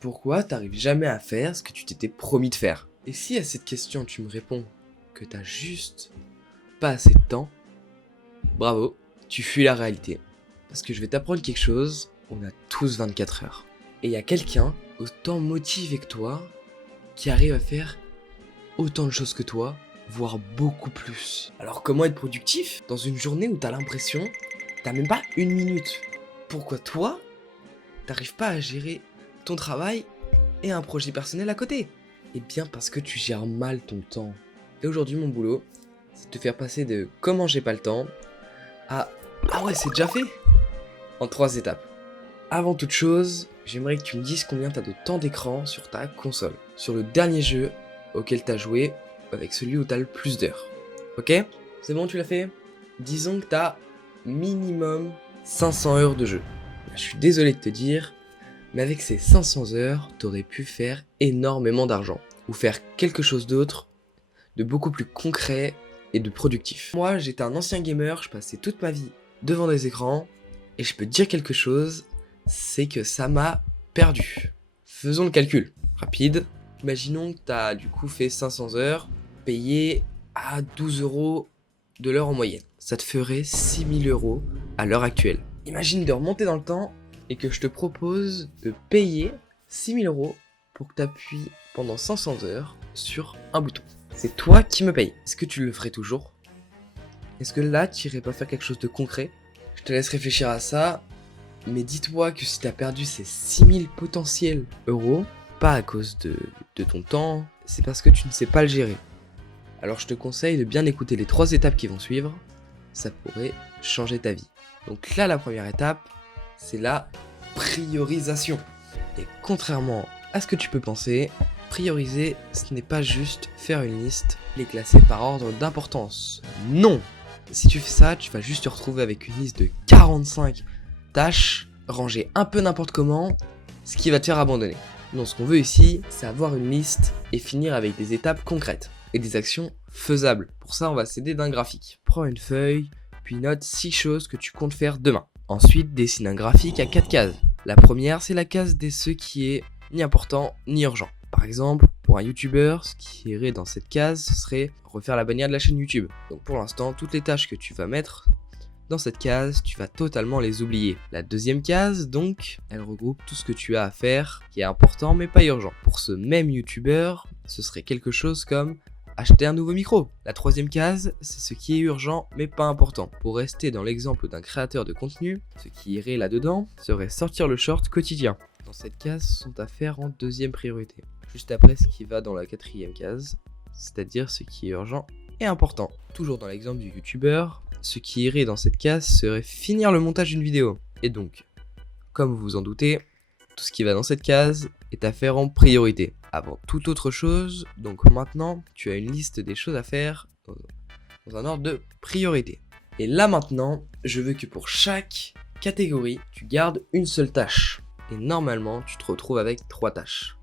Pourquoi t'arrives jamais à faire ce que tu t'étais promis de faire? Et si à cette question tu me réponds que t'as juste pas assez de temps, bravo, tu fuis la réalité. Parce que je vais t'apprendre quelque chose, on a tous 24 heures. Et il y a quelqu'un autant motivé que toi qui arrive à faire autant de choses que toi, voire beaucoup plus. Alors comment être productif dans une journée où t'as l'impression que t'as même pas une minute? Pourquoi toi, t'arrives pas à gérer ton travail et un projet personnel à côté? Eh bien parce que tu gères mal ton temps. Et aujourd'hui mon boulot, c'est de te faire passer de comment j'ai pas le temps à ah ouais c'est déjà fait en 3 étapes. Avant toute chose, j'aimerais que tu me dises combien t'as de temps d'écran sur ta console. Sur le dernier jeu auquel t'as joué, avec celui où t'as le plus d'heures. Ok? C'est bon, tu l'as fait? Disons que t'as minimum 500 heures de jeu. Je suis désolé de te dire, mais avec ces 500 heures, t'aurais pu faire énormément d'argent. Ou faire quelque chose d'autre, de beaucoup plus concret et de productif. Moi, j'étais un ancien gamer, je passais toute ma vie devant des écrans, et je peux te dire quelque chose, c'est que ça m'a perdu. Faisons le calcul, rapide. Imaginons que tu as du coup fait 500 heures, payé à 12 € de l'heure en moyenne. Ça te ferait 6000 € à l'heure actuelle. Imagine de remonter dans le temps et que je te propose de payer 6000 € pour que tu appuies pendant 500 heures sur un bouton. C'est toi qui me payes. Est-ce que tu le ferais toujours? Est-ce que là, tu irais pas faire quelque chose de concret? Je te laisse réfléchir à ça, mais dis-toi que si tu as perdu ces 6000 potentiels euros, pas à cause de ton temps, c'est parce que tu ne sais pas le gérer. Alors je te conseille de bien écouter les 3 étapes qui vont suivre, ça pourrait changer ta vie. Donc là, la première étape, c'est la priorisation. Et contrairement à ce que tu peux penser, prioriser, ce n'est pas juste faire une liste, les classer par ordre d'importance. Non! Si tu fais ça, tu vas juste te retrouver avec une liste de 45 tâches, rangées un peu n'importe comment, ce qui va te faire abandonner. Donc ce qu'on veut ici, c'est avoir une liste et finir avec des étapes concrètes et des actions faisables. Pour ça, on va s'aider d'un graphique. Prends une feuille, puis note 6 choses que tu comptes faire demain. Ensuite, dessine un graphique à 4 cases. La première, c'est la case des ce qui est ni important ni urgent. Par exemple, pour un youtubeur, ce qui irait dans cette case, ce serait refaire la bannière de la chaîne YouTube. Donc pour l'instant, toutes les tâches que tu vas mettre dans cette case, tu vas totalement les oublier. La deuxième case, donc, elle regroupe tout ce que tu as à faire, qui est important mais pas urgent. Pour ce même youtubeur, ce serait quelque chose comme acheter un nouveau micro. La troisième case, c'est ce qui est urgent mais pas important. Pour rester dans l'exemple d'un créateur de contenu, ce qui irait là-dedans serait sortir le short quotidien. Dans cette case sont à faire en deuxième priorité. Juste après ce qui va dans la quatrième case, c'est-à-dire ce qui est urgent et important. Toujours dans l'exemple du youtubeur, ce qui irait dans cette case serait finir le montage d'une vidéo. Et donc, comme vous vous en doutez, tout ce qui va dans cette case est à faire en priorité, avant toute autre chose. Donc maintenant, tu as une liste des choses à faire dans un ordre de priorité. Et là maintenant, je veux que pour chaque catégorie, tu gardes une seule tâche. Et normalement, tu te retrouves avec 3 tâches.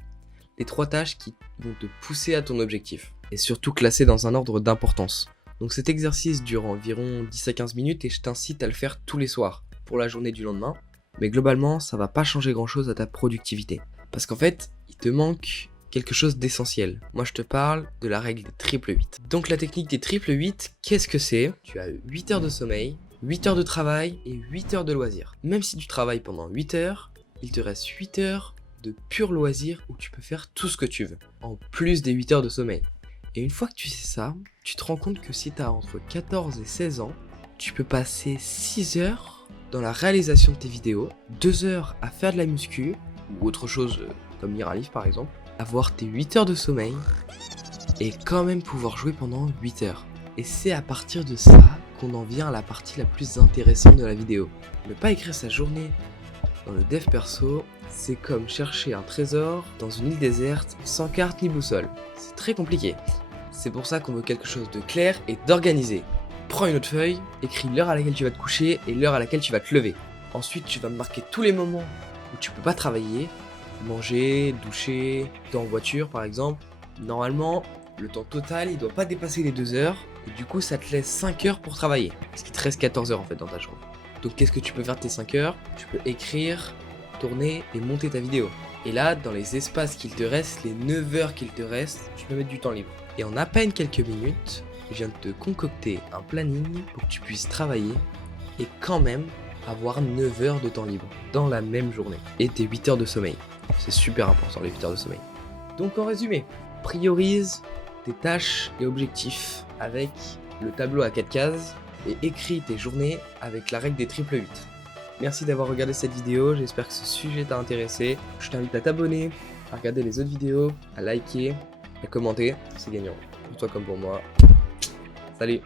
Les 3 tâches qui vont te pousser à ton objectif. Et surtout classées dans un ordre d'importance. Donc cet exercice dure environ 10 à 15 minutes et je t'incite à le faire tous les soirs pour la journée du lendemain. Mais globalement, ça va pas changer grand chose à ta productivité. Parce qu'en fait, il te manque quelque chose d'essentiel. Moi, je te parle de la règle des triple 8. Donc la technique des triple 8, qu'est-ce que c'est? Tu as 8 heures de sommeil, 8 heures de travail et 8 heures de loisirs. Même si tu travailles pendant 8 heures, il te reste 8 heures de pur loisir où tu peux faire tout ce que tu veux. En plus des 8 heures de sommeil. Et une fois que tu sais ça, tu te rends compte que si tu as entre 14 et 16 ans, tu peux passer 6 heures dans la réalisation de tes vidéos, 2 heures à faire de la muscu, ou autre chose comme lire un livre par exemple, avoir tes 8 heures de sommeil, et quand même pouvoir jouer pendant 8 heures. Et c'est à partir de ça qu'on en vient à la partie la plus intéressante de la vidéo. Ne pas écrire sa journée dans le dev perso, c'est comme chercher un trésor dans une île déserte sans carte ni boussole. C'est très compliqué. C'est pour ça qu'on veut quelque chose de clair et d'organisé. Prends une autre feuille, écris l'heure à laquelle tu vas te coucher et l'heure à laquelle tu vas te lever. Ensuite, tu vas marquer tous les moments où tu peux pas travailler, manger, doucher, t'es en voiture par exemple. Normalement, le temps total, il doit pas dépasser les 2 heures et du coup, ça te laisse 5 heures pour travailler. Parce qu'il te reste 14 heures en fait dans ta journée. Donc qu'est-ce que tu peux faire de tes 5 heures? Tu peux écrire, tourner et monter ta vidéo. Et là, dans les espaces qu'il te reste, les 9 heures qu'il te reste, tu peux mettre du temps libre. Et en à peine quelques minutes, je viens de te concocter un planning pour que tu puisses travailler et quand même avoir 9 heures de temps libre dans la même journée. Et tes 8 heures de sommeil. C'est super important les 8 heures de sommeil. Donc en résumé, priorise tes tâches et objectifs avec le tableau à 4 cases et écris tes journées avec la règle des triple 8. Merci d'avoir regardé cette vidéo, j'espère que ce sujet t'a intéressé. Je t'invite à t'abonner, à regarder les autres vidéos, à liker, à commenter, c'est gagnant. Pour toi comme pour moi. Salut!